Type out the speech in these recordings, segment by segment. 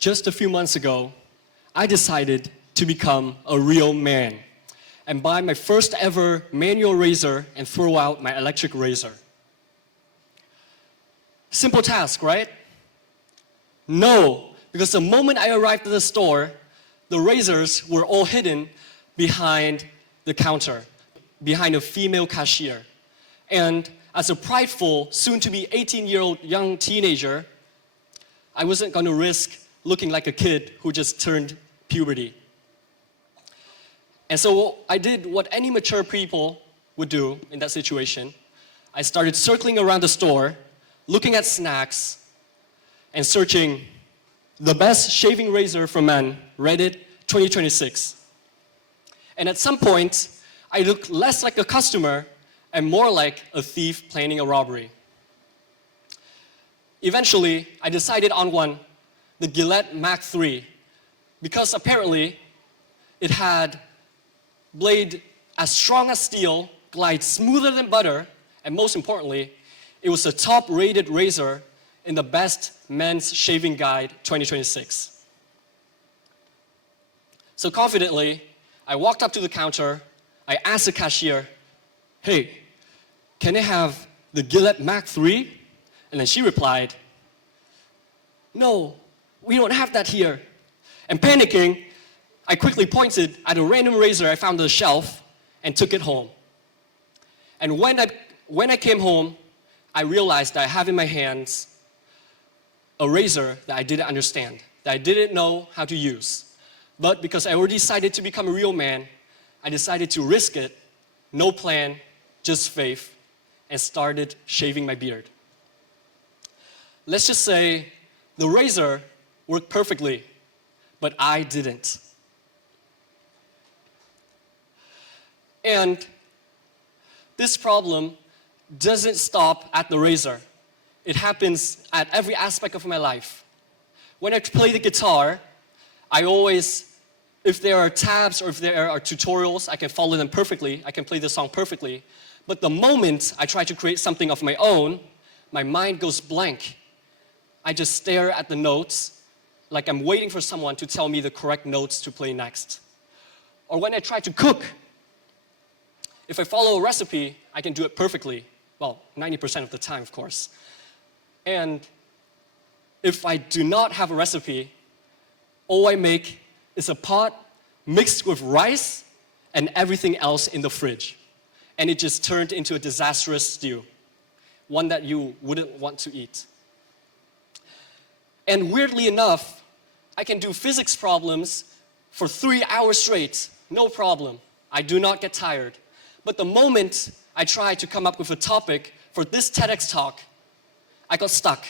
Just a few months ago, I decided to become a real man and buy my first ever manual razor and throw out my electric razor. Simple task, right? No, because the moment I arrived at the store, the razors were all hidden behind the counter, behind a female cashier. And as a prideful, soon-to-be 18-year-old young teenager, I wasn't going to risk looking like a kid who just turned puberty. And so I did what any mature people would do in that situation. I started circling around the store, looking at snacks, and searching the best shaving razor for men, Reddit 2026. And at some point, I looked less like a customer and more like a thief planning a robbery. Eventually, I decided on one, the Gillette Mach 3, because apparently it had blade as strong as steel, glides smoother than butter, and most importantly, it was the top-rated razor in the Best Men's Shaving Guide 2026. So confidently, I walked up to the counter, I asked the cashier, "Hey, can I have the Gillette Mach 3? And then she replied, "No, we don't have that here." And panicking, I quickly pointed at a random razor I found on the shelf and took it home. And when I came home, I realized that I have in my hands a razor that I didn't understand, that I didn't know how to use. But because I already decided to become a real man, I decided to risk it, no plan, just faith, and started shaving my beard. Let's just say the razor worked perfectly, but I didn't. And this problem doesn't stop at the razor. It happens at every aspect of my life. When I play the guitar, I always, if there are tabs or if there are tutorials, I can follow them perfectly. I can play the song perfectly. But the moment I try to create something of my own, my mind goes blank. I just stare at the notes like I'm waiting for someone to tell me the correct notes to play next. Or when I try to cook, if I follow a recipe, I can do it perfectly. Well, 90% of the time, of course. And if I do not have a recipe, all I make is a pot mixed with rice and everything else in the fridge. And it just turned into a disastrous stew, one that you wouldn't want to eat. And weirdly enough, I can do physics problems for 3 hours straight, no problem. I do not get tired. But the moment I tried to come up with a topic for this TEDx talk, I got stuck,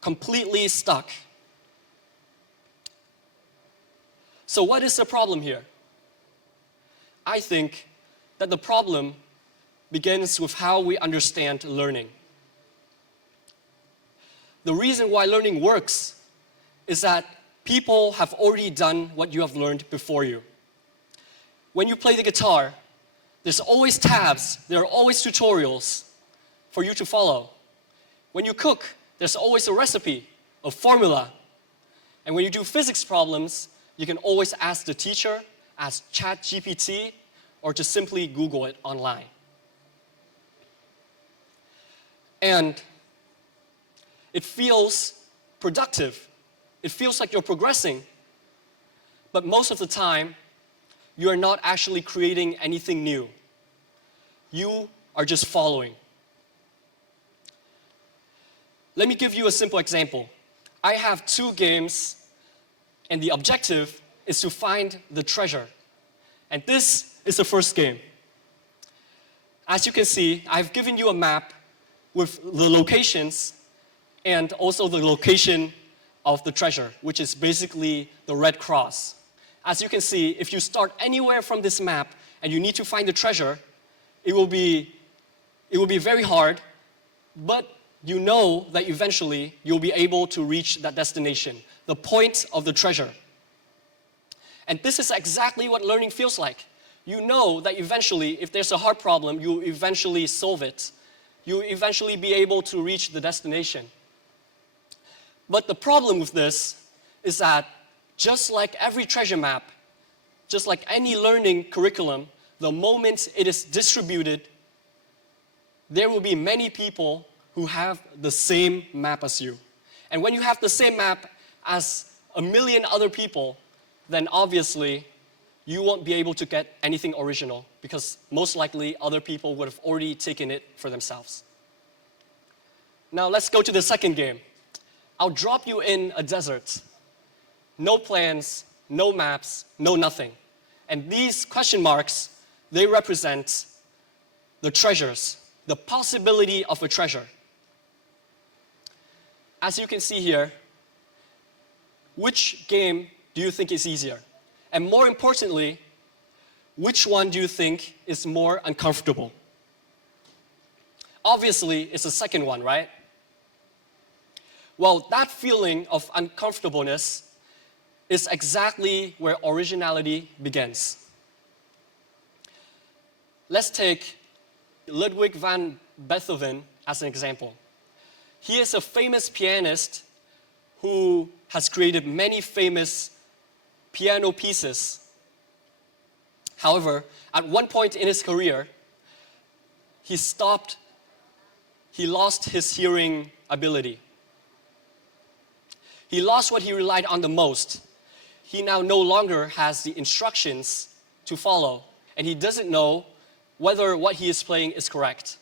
completely stuck. So what is the problem here? I think that the problem begins with how we understand learning. The reason why learning works is that people have already done what you have learned before you. When you play the guitar, there's always tabs, there are always tutorials for you to follow. When you cook, there's always a recipe, a formula. And when you do physics problems, you can always ask the teacher, ask ChatGPT, or just simply Google it online. And it feels productive. It feels like you're progressing. But most of the time, you are not actually creating anything new. You are just following. Let me give you a simple example. I have 2 games, and the objective is to find the treasure. And this is the first game. As you can see, I've given you a map with the locations and also the location of the treasure, which is basically the red cross. As you can see, if you start anywhere from this map and you need to find the treasure, it will be very hard, but you know that eventually you'll be able to reach that destination, the point of the treasure. And this is exactly what learning feels like. You know that eventually, if there's a hard problem, you'll eventually solve it. You'll eventually be able to reach the destination. But the problem with this is that just like every treasure map, just like any learning curriculum, the moment it is distributed, there will be many people who have the same map as you. And when you have the same map as a million other people, then obviously you won't be able to get anything original because most likely other people would have already taken it for themselves. Now let's go to the second game. I'll drop you in a desert. No plans, no maps, no nothing. And these question marks, they represent the treasures, the possibility of a treasure. As you can see here, which game do you think is easier? And more importantly, which one do you think is more uncomfortable? Obviously, it's the second one, right? Well, that feeling of uncomfortableness is exactly where originality begins. Let's take Ludwig van Beethoven as an example. He is a famous pianist who has created many famous piano pieces. However, at one point in his career, he lost his hearing ability. He lost what he relied on the most. He now no longer has the instructions to follow, and he doesn't know whether what he is playing is correct.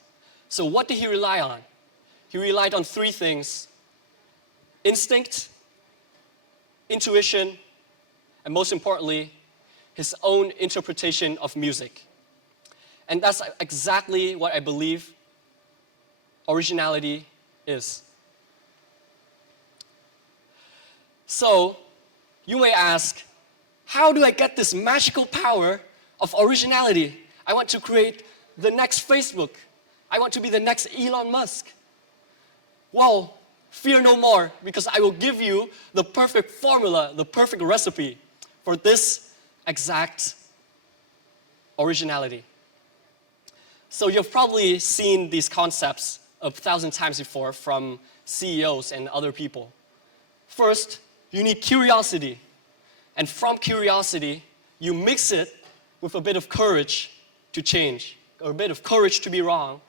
So what did he rely on? He relied on three things: instinct, intuition, and most importantly, his own interpretation of music. And that's exactly what I believe originality is. So, you may ask, how do I get this magical power of originality? I want to create the next Facebook. I want to be the next Elon Musk. Well, fear no more, because I will give you the perfect formula, the perfect recipe for this exact originality. So you've probably seen these concepts 1,000 times before from CEOs and other people. First, you need curiosity. And from curiosity, you mix it with a bit of courage to change, or a bit of courage to be wrong.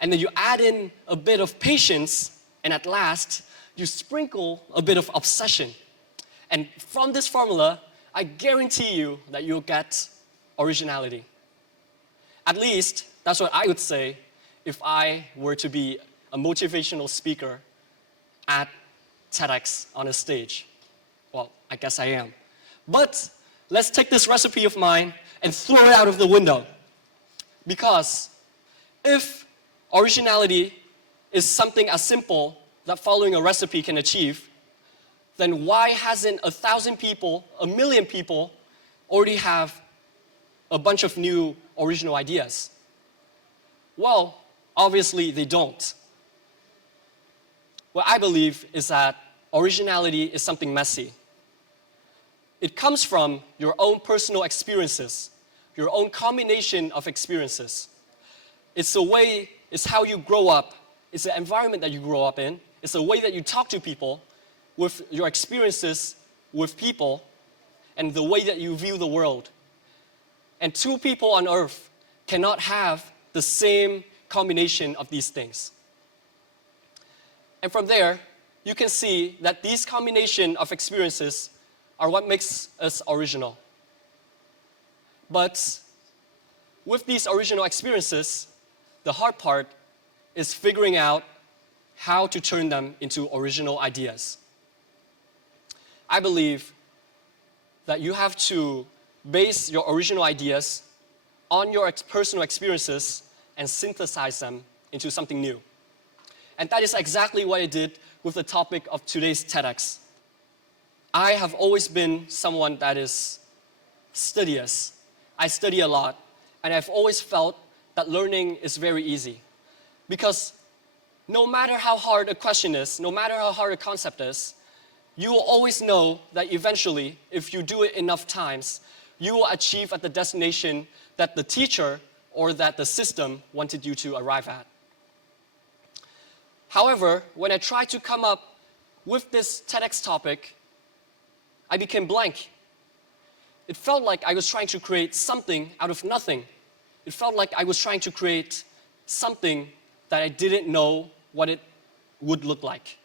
And then you add in a bit of patience, and at last, you sprinkle a bit of obsession. And from this formula, I guarantee you that you'll get originality. At least, that's what I would say if I were to be a motivational speaker at TEDx on a stage. Well, I guess I am. But let's take this recipe of mine and throw it out of the window. Because if originality is something as simple that following a recipe can achieve, then why hasn't 1,000 people, 1,000,000 people already have a bunch of new original ideas? Well, obviously they don't. What I believe is that originality is something messy. It comes from your own personal experiences, your own combination of experiences. It's how you grow up. It's the environment that you grow up in. It's the way that you talk to people, with your experiences with people, and the way that you view the world. And two people on earth cannot have the same combination of these things. And from there, you can see that these combination of experiences are what makes us original. But with these original experiences, the hard part is figuring out how to turn them into original ideas. I believe that you have to base your original ideas on your personal experiences and synthesize them into something new. And that is exactly what I did with the topic of today's TEDx. I have always been someone that is studious. I study a lot, and I've always felt that learning is very easy. Because no matter how hard a question is, no matter how hard a concept is, you will always know that eventually, if you do it enough times, you will achieve at the destination that the teacher or that the system wanted you to arrive at. However, when I try to come up with this TEDx topic, I became blank. It felt like I was trying to create something out of nothing. It felt like I was trying to create something that I didn't know what it would look like.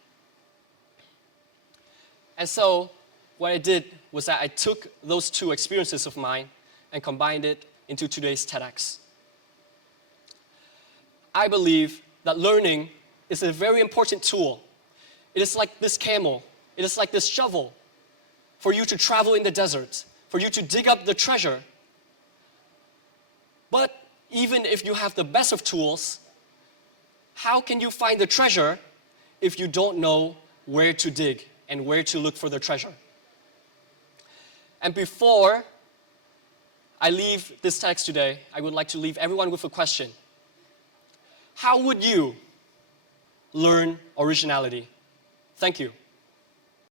And so what I did was that I took those two experiences of mine and combined it into today's TEDx. I believe that learning is a very important tool. It is like this camel. It is like this shovel for you to travel in the desert, for you to dig up the treasure. But even if you have the best of tools, how can you find the treasure if you don't know where to dig and where to look for the treasure? And before I leave this text today, I would like to leave everyone with a question. How would you learn originality? Thank you.